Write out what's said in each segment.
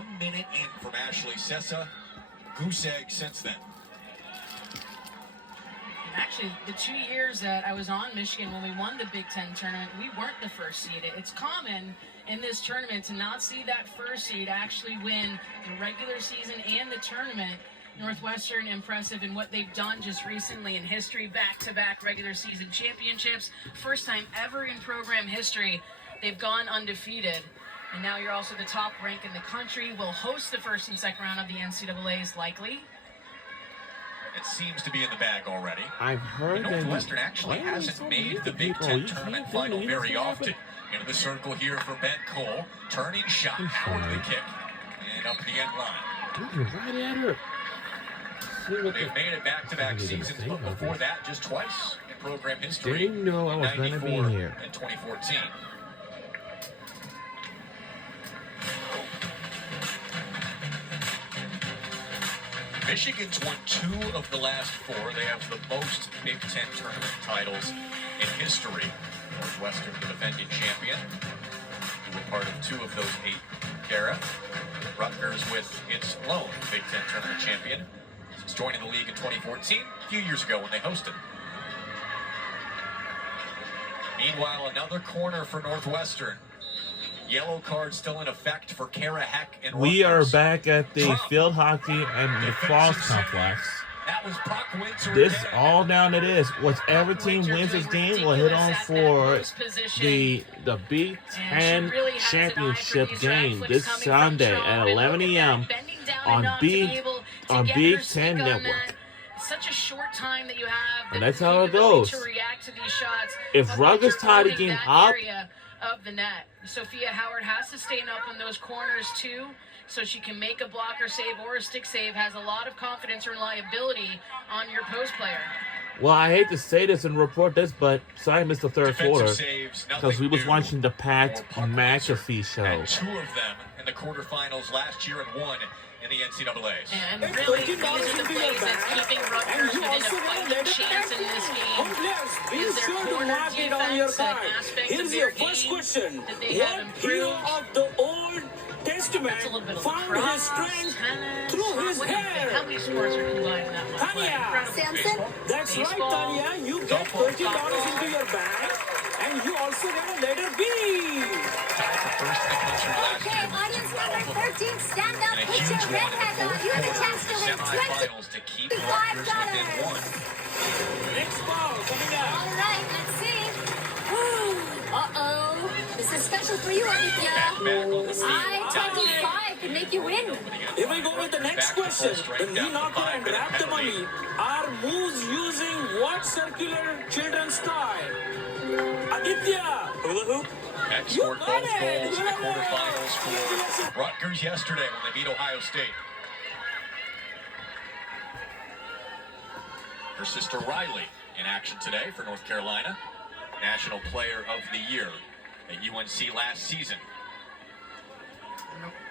1 minute in from Ashley Sessa. Goose egg since then. Actually, the 2 years that I was on Michigan when we won the Big Ten tournament, we weren't the first seed. It's common in this tournament to not see that first seed actually win the regular season and the tournament. Northwestern impressive in what they've done just recently in history, back-to-back regular season championships. First time ever in program history they've gone undefeated. And now you're also the top rank in the country. Will host the first and second round of the NCAAs likely. It seems to be in the bag already. I've heard that Northwestern actually hasn't made the Big Ten tournament final very often. Into the circle here for Ben Cole. Turning shot, Howard the kick. And up the end line. Dude, right at her. They've made it back-to-back seasons, but before that, just twice in program history. Didn't know I was going to be here. In 2014. Michigan's won 2 of the last 4. They have the most Big Ten tournament titles in history. Northwestern, the defending champion. Who were part of 2 of those 8. Kara. Rutgers with its lone Big Ten tournament champion. Since joining the league in 2014, a few years ago when they hosted. Meanwhile, another corner for Northwestern. Yellow card still in effect for Kara Heck and Rutgers. We are back at the field hockey and lacrosse complex. That was Brock Windsor. This all down to this. Whichever team wins this game will hit on for the Big Ten championship game this Sunday at 11 a.m. on Big Ten Network. Such a short time that you have. And that's how it goes. To react to these shots. If Rutgers tie the game up, of the net, Sophia Howard has to stay up in those corners too, so she can make a blocker save or a stick save. Has a lot of confidence or reliability on your post player. Well, I hate to say this and report this, but sorry I missed the third quarter because we was watching the Pat McAfee show. And 2 of them in the quarterfinals last year and 1 in the NCAAs. And really, these are the plays that's keeping Rutgers within a fighting chance in this game. Is their corner defense an aspect of their game that they have improved? Of the Old Testament found his strength through his hair. How many sports are combined in that one play? Tanya, Samson? That's right, Tanya. You get $30 into your bag, and you also get a letter B. Okay, audience member 13, stand up, put your red hat on. You have a chance to win $25. Next ball coming up. All right, let's see. Uh-oh. This is special for you, Aditya. I-25 can make you win. Here we go with the next question. The knee knocker and grab the money are moves using what circular children's toy? Aditya. Hula hoop. Heck scored both goals in the quarterfinals for Rutgers yesterday when they beat Ohio State. Her sister Riley in action today for North Carolina. National Player of the Year at UNC last season.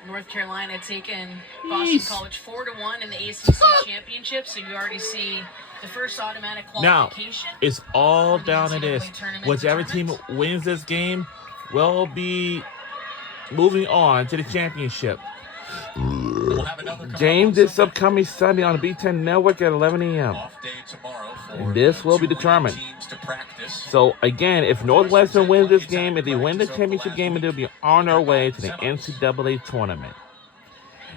North Carolina taken Boston College 4-1 in the ACC championship, so you already see the first automatic qualification. Now, it's all down to this. Whichever team wins this game will be moving on to the championship. Game this upcoming Sunday on the Big Ten Network at 11 a.m. And this will be determined. So, again, if Northwestern wins this game, if they win the championship game, they'll be on their way to the NCAA tournament.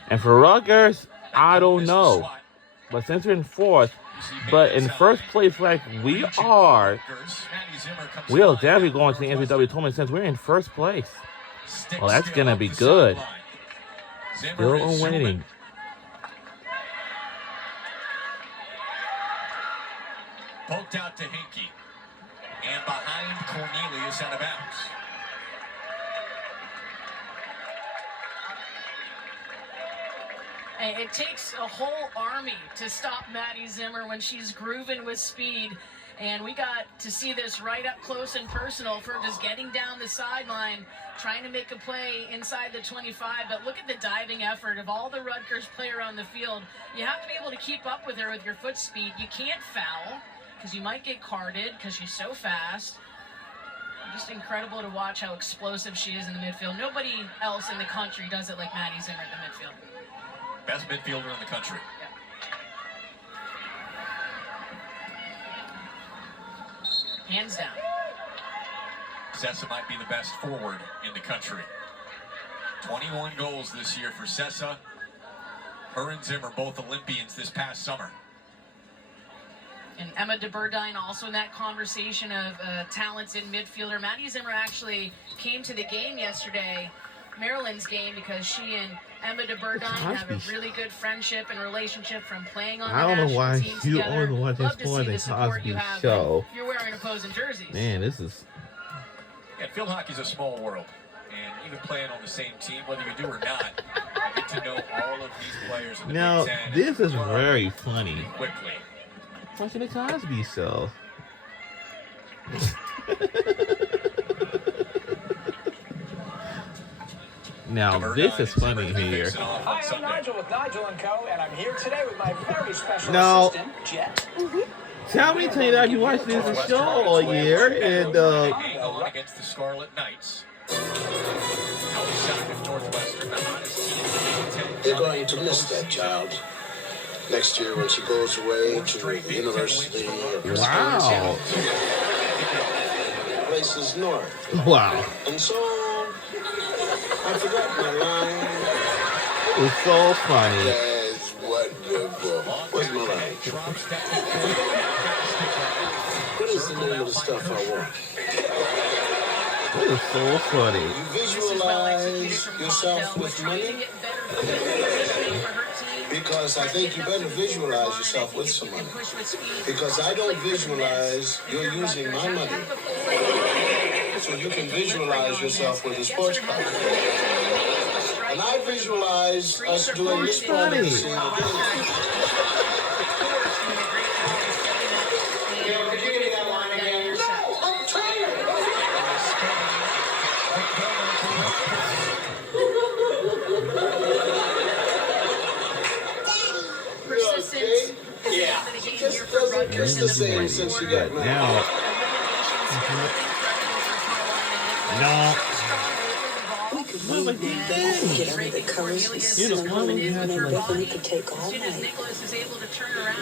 And for Rutgers, I don't know. But since we're in 4th, but in first place like we are, we'll definitely go into the NCAA tournament since we're in first place. Well, that's going to be good. Still waiting. Poked out to Hinkey. And behind Cornelius out of bounds. It takes a whole army to stop Maddie Zimmer when she's grooving with speed. And we got to see this right up close and personal for just getting down the sideline, trying to make a play inside the 25. But look at the diving effort of all the Rutgers player on the field. You have to be able to keep up with her with your foot speed. You can't foul because you might get carded because she's so fast. Just incredible to watch how explosive she is in the midfield. Nobody else in the country does it like Maddie Zimmer in the midfield. Best midfielder in the country. Hands down. Sessa might be the best forward in the country. 21 goals this year for Sessa. Her and Zimmer, both Olympians this past summer. And Emma DeBurdine also in that conversation of talented midfielder. Maddie Zimmer actually came to the game yesterday, Maryland's game, because she and Emma DeBurdine have a really good friendship and relationship from playing on the national team together. I don't know why you only watch this for the Cosby Show. You're wearing opposing jerseys. Man, this is... Yeah, field hockey's a small world. And even playing on the same team, whether you do or not, you get to know all of these players in the now, Big Ten. This is very funny. Quickly. Watching the Cosby Show. Now, this is funny here. Hi, I'm Nigel with Nigel & Co. And I'm here today with my very special assistant, Jet. Tell me that you watched this show all year, and against the Scarlet Knights. Northwestern, the hottest team in the Big Ten. They're going to miss that child next year when she goes away to the University of wow. Places north. Wow. And so I forgot my line. It was so funny. That's wonderful. What's my line? What is the name of the stuff I want? It is so funny. You visualize yourself with money? Because I think you better visualize yourself with some money. Because I don't visualize you're using my money. So you can visualize yourself with a sports car. And I visualize us doing this party. It's the same since you got married. Now, no. Get under the covers and snuggle in when you could take all as soon as night. Nicholas is able to turn around,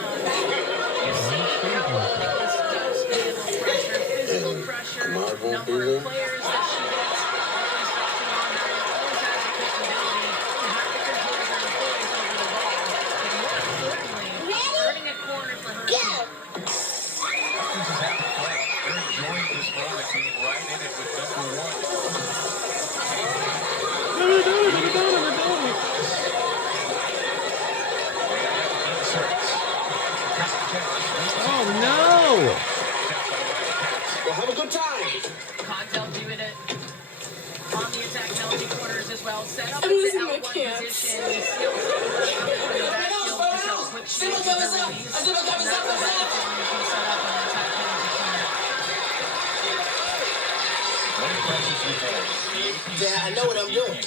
physical pressure, number of players that she gets, always touching on her, always has the capability to have the control of her employees over the ball. And more importantly, turning a corner for her team. They're enjoying this moment, being right in it with number one. Oh no! Well, have a good time. Cocktail doing it on the attack penalty corners as well. Set up I'm the losing my L1 pants. position. He steals the backfield just how quick she is with her release. And that's what that can set up on the attack penalty corner. What impresses you more? Dad, I know what I'm doing.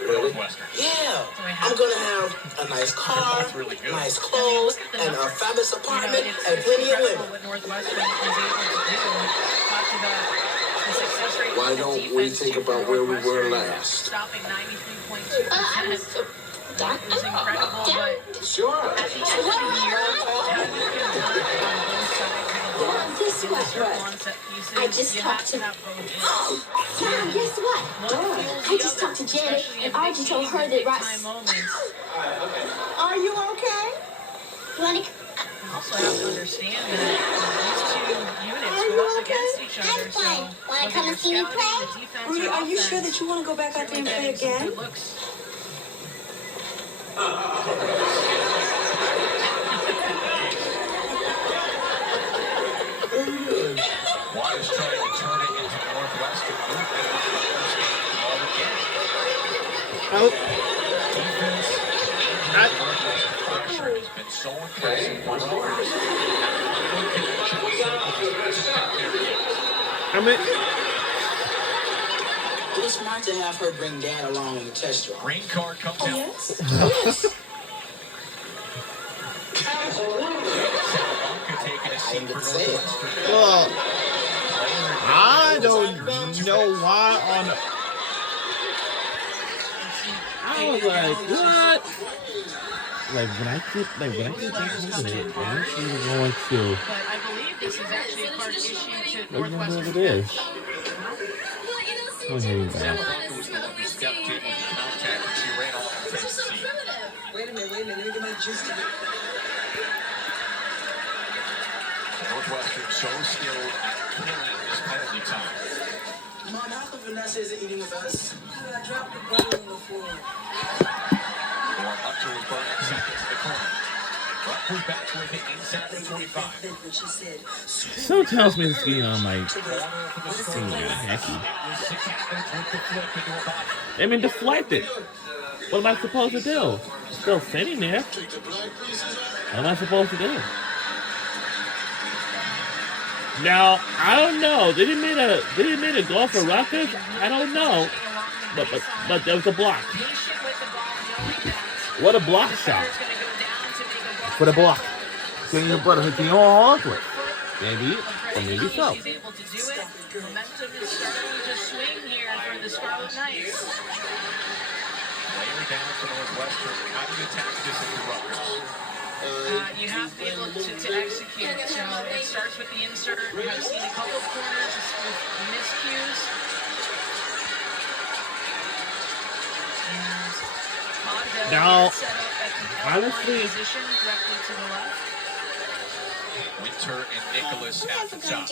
Northwestern. Yeah, I'm gonna have a nice car, nice clothes, and a fabulous apartment, and plenty of women. What Northwestern is able to do. Talked about the success rate. Why don't we think about where we were last? Stopping 93.2%. That was incredible, but Sure. at the end of the year, how you can work on both sides of the ball. Guess In the what, circle Russ? on set pieces, I just you talked have to... to have both. Mom, guess what? I just talked to Janet, and Archie told her that Russ... Are you okay? You want to... You also have to understand that these two units go up against each other. I'm fine. Want to come and see me play? Rudy, are you sure that you want to go back out there and play again? Watt is trying to turn it into Northwestern movement. All again. Pressure has been so impressive for Rutgers. It was smart to have her bring Dad along on the test drive. Green card comes out. Yes. I didn't say it. Well, I don't know why on. I was like, what? Like when I get back home to it, I'm actually going to. But I believe this is actually a card issued to Northwestern. It is. Oh, here you go. Was the one who stepped in with the contact and she ran off and faced the team. Wait a minute, let me get my juice together. Northwestern so skilled at killing this penalty time. Mom, how come Vanessa isn't eating with us? I dropped the bottle on the floor. Lauren Hunter was burning second to the corner. Rutgers back with it inside the 25. Something tells me this game on my I mean, deflected. What am I supposed to do? Still sitting there. What am I supposed to do? Now, I don't know. They didn't make a goal for Rutgers? I don't know. But there was a block. What a block shot. For the block. Getting your brother hitting all over it. Maybe, or maybe so. He's able to do it. Momentum is starting to swing here for the Scarlet Knights. Later down for Northwestern. How do you attack this if you're Rutgers? You have to be able to execute. So it starts with the insert. I've seen a couple of corners with miscues. And Now, set up at the honestly, position directly to the left. Winter and Nicholas at the top.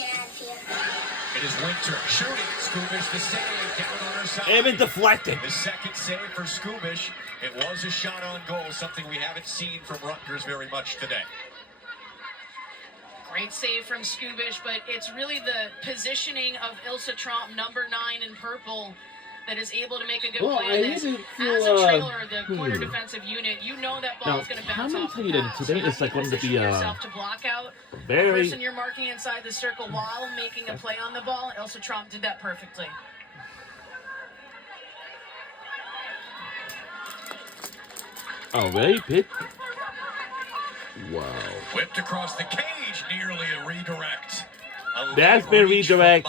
It is Winter shooting. Skubish the save down on her side. Even deflected. The second save for Skubish. It was a shot on goal, something we haven't seen from Rutgers very much today. Great save from Skubish, but it's really the positioning of Ilsa Tromp, number 9 in purple, that is able to make a good play on this. As a trailer, the corner defensive unit, you know that ball is going to bounce off the pass. Today is like going to be yourself to block out the person you're marking inside the circle while making a play on the ball. Ilsa Tromp did that perfectly. Oh, really? Pit? Wow. Whipped across the cage, nearly a redirect. That's been redirect.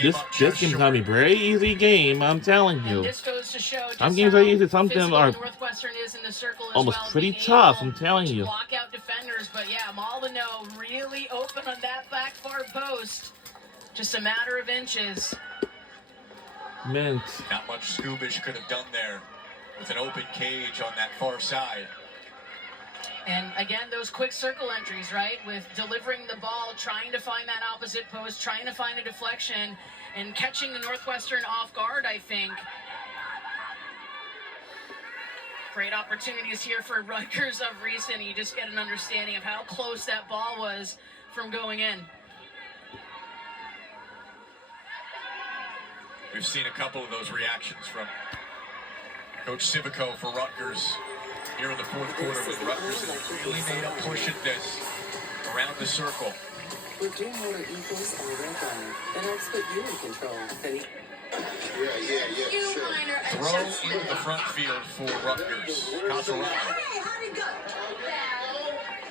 This game's gonna be a very easy game, I'm telling you. This goes to show some games are easy, some of them are Northwestern is in the circle as almost well, pretty tough, I'm telling you. Block out defenders, but yeah, Molyneux really open on that back far post. Just a matter of inches. Mint. Not much Skubish could have done there with an open cage on that far side. And again, those quick circle entries, right? With delivering the ball, trying to find that opposite post, trying to find a deflection, and catching the Northwestern off guard, I think. Great opportunities here for Rutgers of recent. You just get an understanding of how close that ball was from going in. We've seen a couple of those reactions from Coach Civico for Rutgers here in the fourth quarter, with Rutgers really made a push at this around the circle. We're doing more equals on the red line, and I'll put you in control, Penny. Yeah, sure. Throw into the front field for Rutgers. Casalano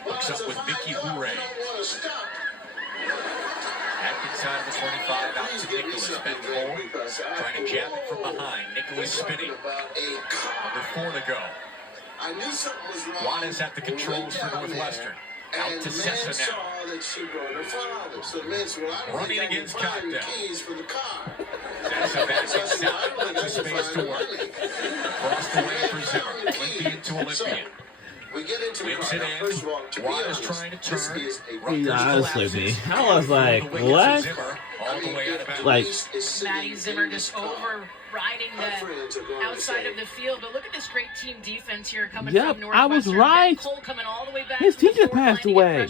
looks up with Mickey Hure. Back inside of the 25, out to Nicholas. Ben Cole trying to jab it from behind. Nicholas spinning. Under 4 to go. I knew something was wrong. Juan is at the controls for Northwestern. Out to Sessa now. Running against Cocktail. Sessa back inside. Lots of space to work. Across the way for Zimmer. Olympian to Olympian. We get into the Whips it in. Juan is trying to turn. Be honest with me. I was like, what? Like, Maddie Zimmer just overriding the outside of the field. But look at this great team defense here coming from Northwestern. I was right. Cole coming all the way back. His teacher passed away.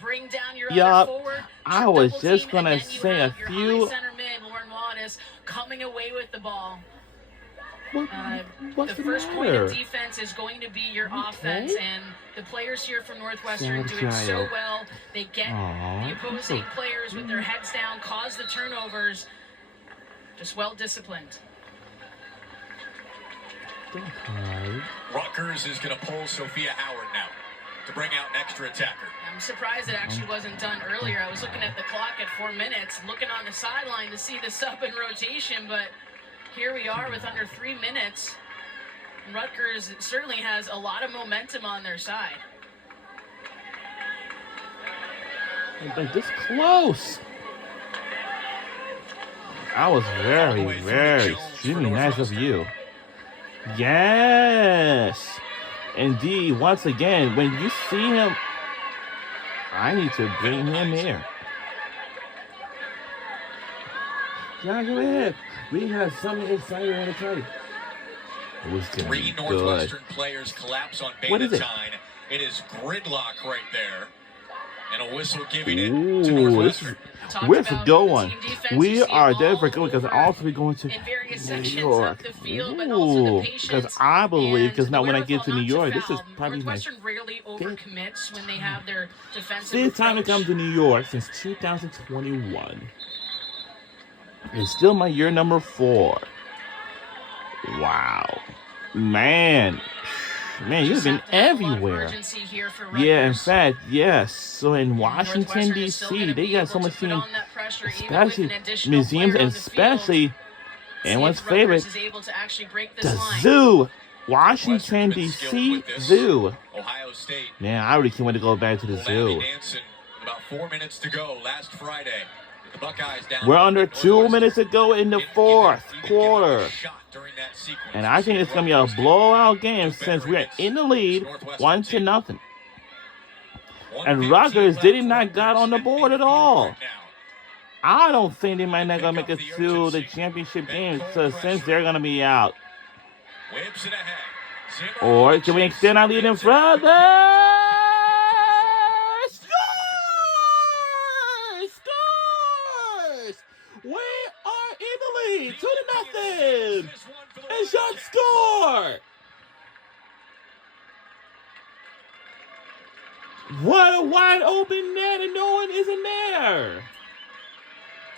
Bring down your other forward. I was just gonna say a few. Center mid, Lauren Wattis coming away with the ball. What's the first point of defense is going to be your offense, and the players here from Northwestern do it so well. They get the opposing players with their heads down, cause the turnovers. Just well disciplined. Rutgers is going to pull Sophia Howard now to bring out an extra attacker. I'm surprised it actually wasn't done earlier. I was looking at the clock at 4 minutes, looking on the sideline to see the sub in rotation, but here we are with under 3 minutes. Rutgers certainly has a lot of momentum on their side. Like this close. That was very, very extremely nice of you. Yes. Indeed, once again, when you see him, I need to bring him here. Yeah, go ahead. We have something exciting I want to tell you. It was gonna be good. 3 Northwestern players collapse on What is it? Bannatyne. It is gridlock right there. And a whistle giving it to Ooh, Northwestern. where's the go one? We are there for good because also we're going to In various New sections York. of the field, but also the Ooh, patience because I believe, because and now the when I get to New wherewithal York, not this to is foul. probably my Northwestern rarely overcommits when they have their defensive fifth time to come to New York since 2021. It's still my year number 4. Wow. Man, you've been everywhere. Yeah, in fact, yes. So in Washington, D.C., they got so much team, especially museums, and especially, and one's favorite, the zoo. Washington, D.C. Zoo. Ohio State. Man, I really can't wait to go back to the zoo. About 4 minutes to go last Friday. The Buckeyes down. We're under 2 minutes to go in the 4th quarter. And I think it's going to be a blowout game since we're in the lead 1-0. And Rutgers did not got on the board at all. I don't think they might not going to make it to the championship game since they're going to be out. Or can we extend our lead in further? Scores! We are in the lead, 2-0. And shot score! What a wide open net and no one is in there.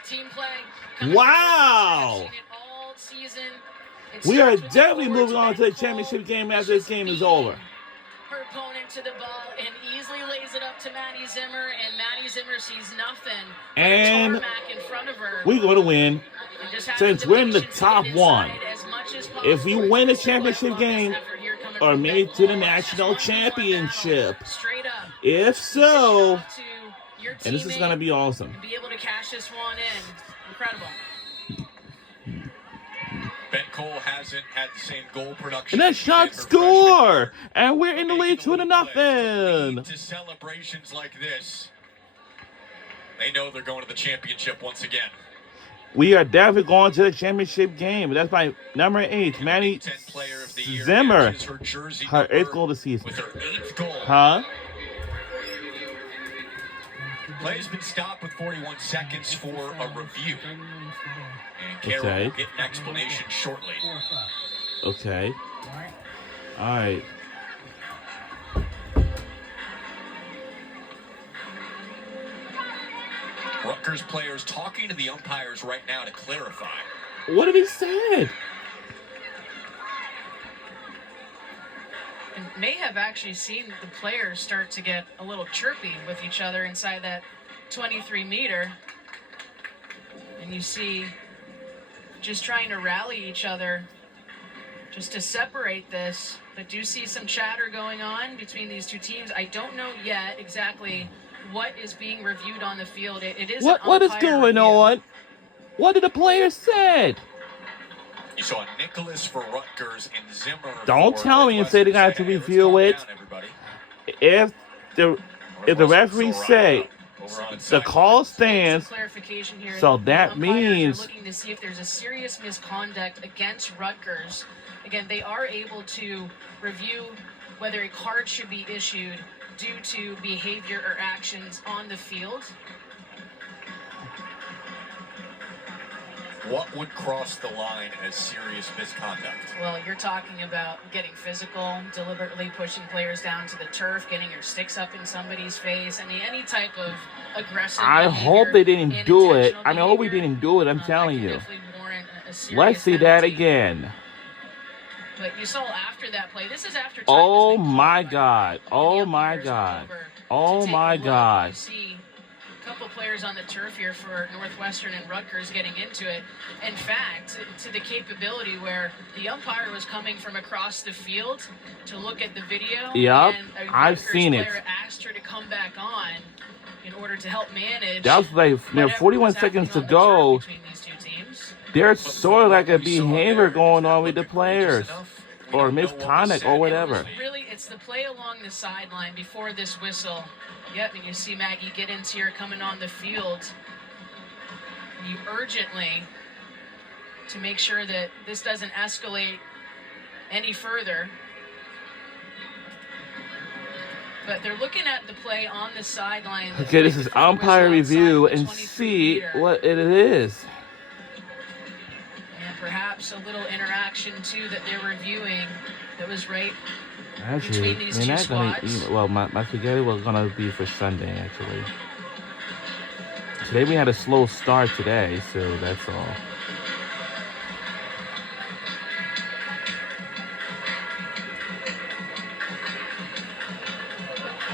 Team play. Wow. We are definitely moving on to the championship game after this game is over. Her opponent to the ball and easily lays it up to Maddie Zimmer, and Maddie Zimmer sees nothing. And in front of her. we're going to win since we're in the top 1. If we win the championship game, or maybe to the national championship. If so, and this is going to be awesome. Be able to cash this one in. Incredible. Ben Cole hasn't had the same goal production. And that shot score! And we're in the lead 2-0. To celebrations like this, they know they're going to the championship once again. We are definitely going to the championship game. That's by number 8, Maddie Zimmer. Her 8th goal of the season. With her 8th goal. Huh? Play's been stopped with 41 seconds for a review. And Carol will get an explanation shortly. Okay. All right. Rutgers players talking to the umpires right now to clarify. What did he say? And may have actually seen the players start to get a little chirpy with each other inside that 23-meter. And you see just trying to rally each other just to separate this. But do see some chatter going on between these two teams. I don't know yet exactly what is being reviewed on the field. It is what is going on? What did the players say? You saw Nicholas for Rutgers and Zimmer. Don't tell me and say they got to review it. If the referee say the call stands, so that means looking to see if there's a serious misconduct against Rutgers. Again, they are able to review whether a card should be issued due to behavior or actions on the field. What would cross the line as serious misconduct? Well, you're talking about getting physical, deliberately pushing players down to the turf, getting your sticks up in somebody's face. I mean, any type of aggressive I hope they didn't do it. I mean, I hope we didn't do it. I'm telling you. Let's see that again. But you saw after that play. This is after time. Oh my God. Oh my God. Oh my God. couple players on the turf here for Northwestern and Rutgers getting into it. In fact, to the capability where the umpire was coming from across the field to look at the video. Yep, and I've seen it. Player asked her to come back on in order to help manage. That was like 41 seconds to go. There's sort of like a behavior going on with the players, or misconduct, or whatever. Really, it's the play along the sideline before this whistle. Yep, and you see Maggie Giddens here coming on the field. You urgently, to make sure that this doesn't escalate any further. But they're looking at the play on the sideline. Okay, this is umpire review and see what it is. And perhaps a little interaction, too, that they're reviewing that was right actually, between these two squads. Well, my spaghetti was going to be for Sunday, actually. Today we had a slow start today, so that's all.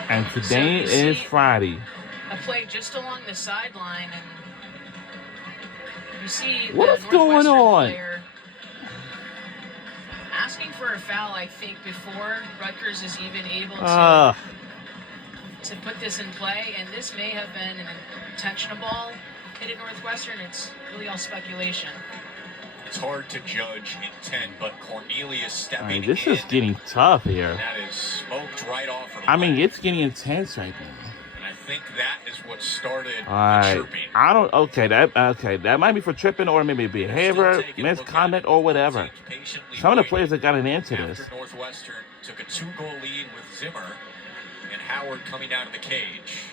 And today is Friday. A play just along the sideline, and you see what's going on? Asking for a foul, I think, before Rutgers is even able to put this in play, and this may have been an intentional ball hit at Northwestern. It's really all speculation. It's hard to judge intent, but Cornelius stepping in. This is getting tough here. That is smoked right off her I mean, leg. it's getting intense right now. And I think that is what started the chirping. I don't. Okay, that might be for tripping or maybe behavior, misconduct, or whatever. Some of the players that got into this. After Northwestern took a 2-goal lead with Zimmer and Howard coming out of the cage.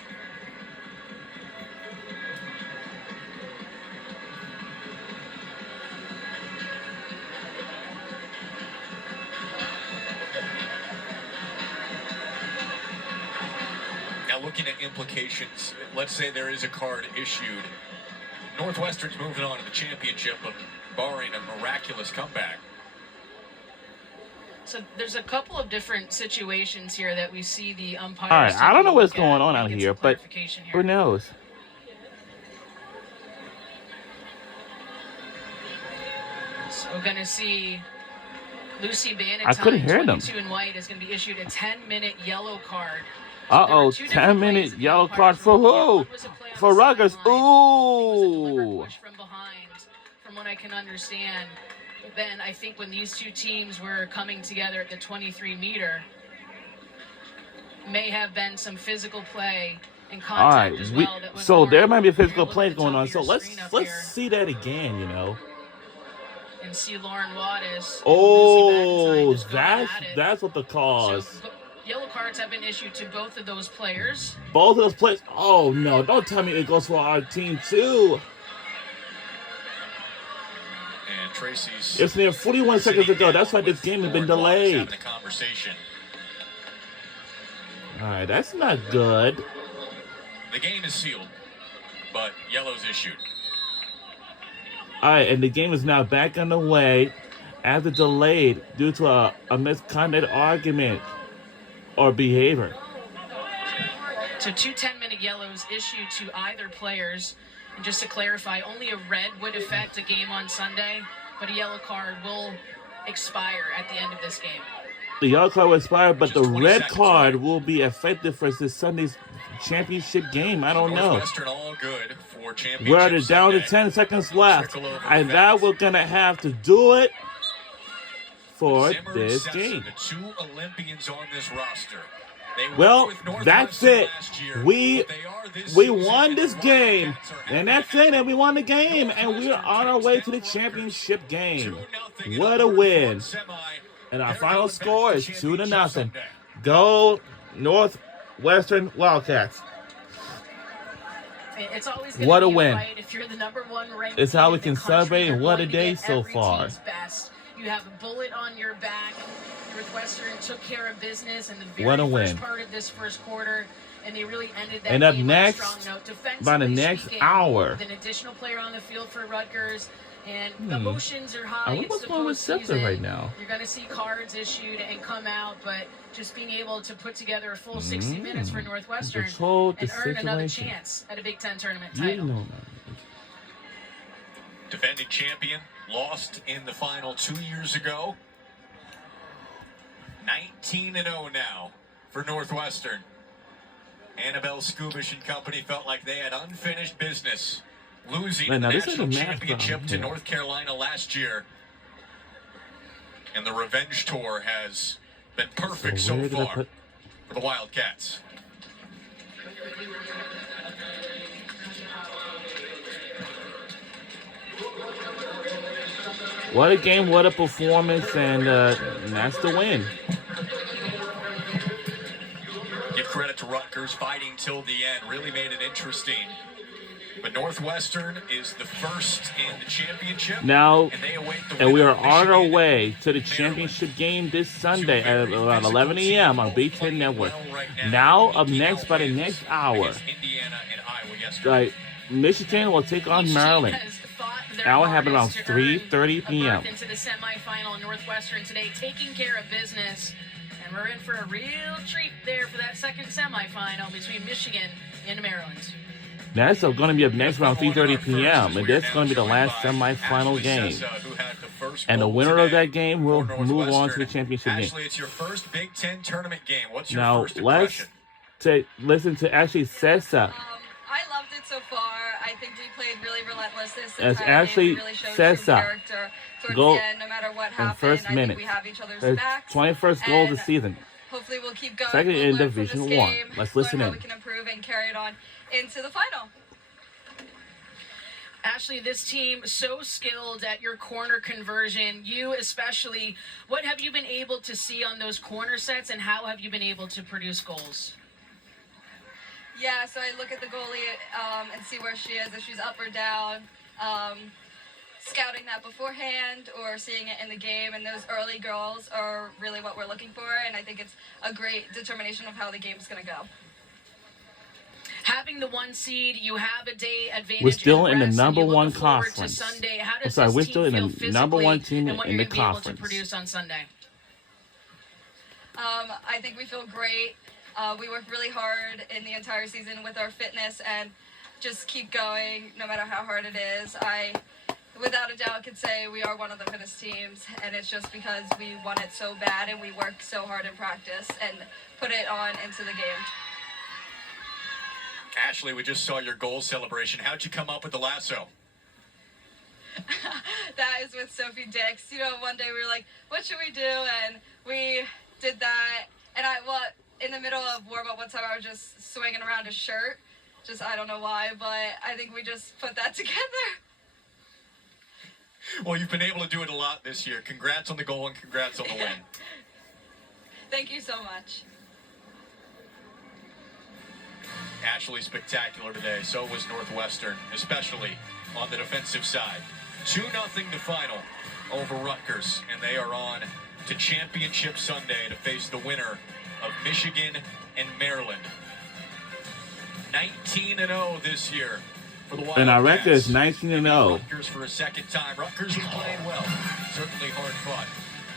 Now looking at implications, let's say there is a card issued. Northwestern's moving on to the championship, but barring a miraculous comeback. So there's a couple of different situations here that we see the umpires. All right, I don't know what's going on out here, but who knows? So we're going to see Lucy Bannatyne, I couldn't hear them. 22 in white, is going to be issued a 10-minute yellow card. Uh-oh, 10-minute yellow card for who? For Rutgers. Ooh. From behind, from what I can understand. But then I think when these two teams were coming together at the 23-meter, may have been some physical play and contact as well. So there might be a physical play going on. So let's see that again, you know. And see Lauren Wattis. Oh, that's what the cause. So, yellow cards have been issued to both of those players. Both of those players? Oh, no. Don't tell me it goes for our team, too. And Tracy's... It's near 41 seconds to go. That's why this game has been delayed. All right, that's not good. The game is sealed, but yellow's issued. All right, and the game is now back on the way after delayed due to a misconduct argument or behavior. So 2 10-minute yellows issued to either players. And just to clarify, only a red would affect a game on Sunday, but a yellow card will expire at the end of this game. The yellow card will expire, but the red card will be effective for this Sunday's championship game. I don't know. All good for we're down to 10 seconds left, and now we're going to have to do it for this game. The 2 Olympians on this roster. Well, that's it. We won this game, and that's it. And we won the game, and we're on our way to the championship game. What a win! And our final score is 2-0. Go Northwestern Wildcats. It's always what a win! Fight. If you're the #1 ranked, it's how we can celebrate. And what a day so far! You have a bullet on your back. Northwestern took care of business in the what a very win. first part of this first quarter, and they really ended that and up game next, on a strong note. by the next hour, with an additional player on the field for Rutgers, And emotions are high. I wonder what's going with SIFTA right now. You're going to see cards issued and come out, but just being able to put together a full 60 minutes for Northwestern and earn another chance at a Big Ten tournament title. Defending champion, lost in the final 2 years ago. 19-0 now for Northwestern. Annabelle Skubish and company felt like they had unfinished business, losing the national championship to North Carolina last year. And the revenge tour has been perfect so far for the Wildcats. What a game, what a performance, and that's the win. Give credit to Rutgers, fighting till the end, really made it interesting. But Northwestern is the first in the championship. Now, and they await the and we are winner of on our Michigan way to the and championship game this Maryland. Sunday at around 11 a.m. on Big Ten Network. Now, up next by the next hour, Indiana and Iowa yesterday. Michigan will take on Maryland. That will happen around 3:30 p.m. Into the semifinal in Northwestern today, taking care of business. And we're in for a real treat there for that second semifinal between Michigan and Maryland. That's going to be up next around 3:30 p.m. And that's going to be the last semifinal game. And the winner of that game will move on to the championship game. Ashley, it's your first Big Ten tournament game. What's your Now, first impression? let's listen to Ashley Sessa. I loved it so far. I think we played really relentless this As entire Ashley game. We really showed Sessa true character towards goal the end, no matter what in happened. first I minute. think we have each other's Her backs. 21st goal of the and season. Hopefully we'll keep going. Second We'll in learn from Division this 1. game, Let's listen learn in. how we can improve and carry it on into the final. Ashley, this team so skilled at your corner conversion. You especially, what have you been able to see on those corner sets, and how have you been able to produce goals? Yeah, so I look at the goalie and see where she is, if she's up or down. Scouting that beforehand or seeing it in the game, and those early goals are really what we're looking for, and I think it's a great determination of how the game's going to go. Having the 1 seed, you have a day advantage. We're still in the rest, number and you one look forward to conference. Sunday. How does I'm sorry, this we're team still in feel the number one physically, team and what in you're the gonna be able to conference. produce on Sunday? I think we feel great. We work really hard in the entire season with our fitness and just keep going no matter how hard it is. I, without a doubt, could say we are one of the fittest teams, and it's just because we want it so bad and we work so hard in practice and put it on into the game. Ashley, we just saw your goal celebration. How'd you come up with the lasso? That is with Sophie Dix. You know, one day we were like, what should we do? And we did that. And in the middle of warm-up one time, I was just swinging around a shirt. Just, I don't know why, but I think we just put that together. Well, you've been able to do it a lot this year. Congrats on the goal and congrats on the win. Thank you so much. Ashley, spectacular today. So was Northwestern, especially on the defensive side. 2-0 the final over Rutgers, and they are on to Championship Sunday to face the winner of Michigan and Maryland. 19-0 this year for the Wildcats. And our record is 19-0. Rutgers for a second time. Rutgers was playing well, certainly hard fought,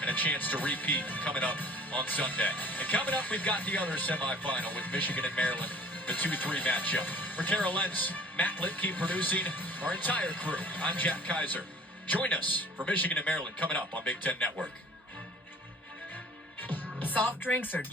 and a chance to repeat coming up on Sunday. And coming up, we've got the other semifinal with Michigan and Maryland, the 2-3 matchup. For Carol Lentz, Matt Lipke producing, our entire crew. I'm Jack Kaiser. Join us for Michigan and Maryland coming up on Big Ten Network. Soft drinks are just